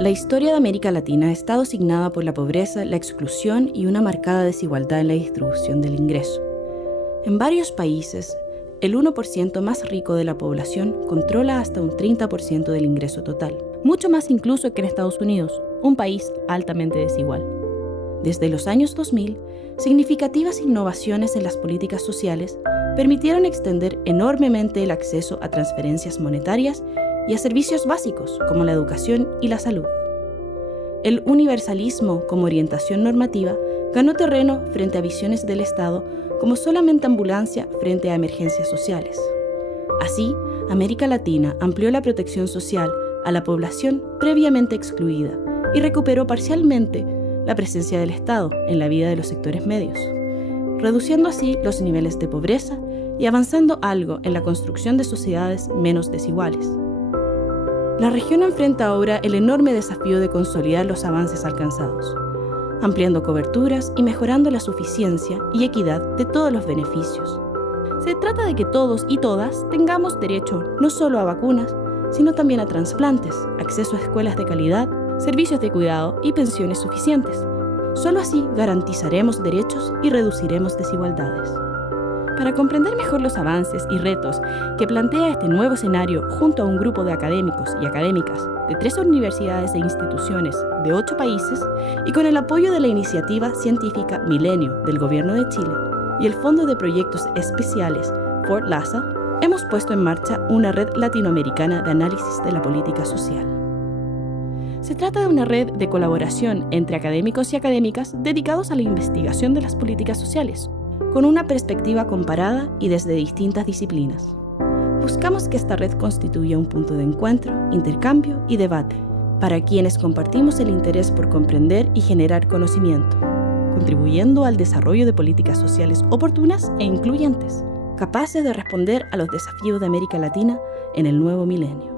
La historia de América Latina ha estado signada por la pobreza, la exclusión y una marcada desigualdad en la distribución del ingreso. En varios países, el 1% más rico de la población controla hasta un 30% del ingreso total, mucho más incluso que en Estados Unidos, un país altamente desigual. Desde los años 2000, significativas innovaciones en las políticas sociales permitieron extender enormemente el acceso a transferencias monetarias y a servicios básicos como la educación y la salud. El universalismo como orientación normativa ganó terreno frente a visiones del Estado como solamente ambulancia frente a emergencias sociales. Así, América Latina amplió la protección social a la población previamente excluida y recuperó parcialmente la presencia del Estado en la vida de los sectores medios, reduciendo así los niveles de pobreza y avanzando algo en la construcción de sociedades menos desiguales. La región enfrenta ahora el enorme desafío de consolidar los avances alcanzados, ampliando coberturas y mejorando la suficiencia y equidad de todos los beneficios. Se trata de que todos y todas tengamos derecho no solo a vacunas, sino también a trasplantes, acceso a escuelas de calidad, servicios de cuidado y pensiones suficientes. Solo así garantizaremos derechos y reduciremos desigualdades. Para comprender mejor los avances y retos que plantea este nuevo escenario junto a un grupo de académicos y académicas de 3 universidades e instituciones de 8 países y con el apoyo de la iniciativa científica Milenio del Gobierno de Chile y el Fondo de Proyectos Especiales Fort Lasa, hemos puesto en marcha una red latinoamericana de análisis de la política social. Se trata de una red de colaboración entre académicos y académicas dedicados a la investigación de las políticas sociales, con una perspectiva comparada y desde distintas disciplinas. Buscamos que esta red constituya un punto de encuentro, intercambio y debate para quienes compartimos el interés por comprender y generar conocimiento, contribuyendo al desarrollo de políticas sociales oportunas e incluyentes, capaces de responder a los desafíos de América Latina en el nuevo milenio.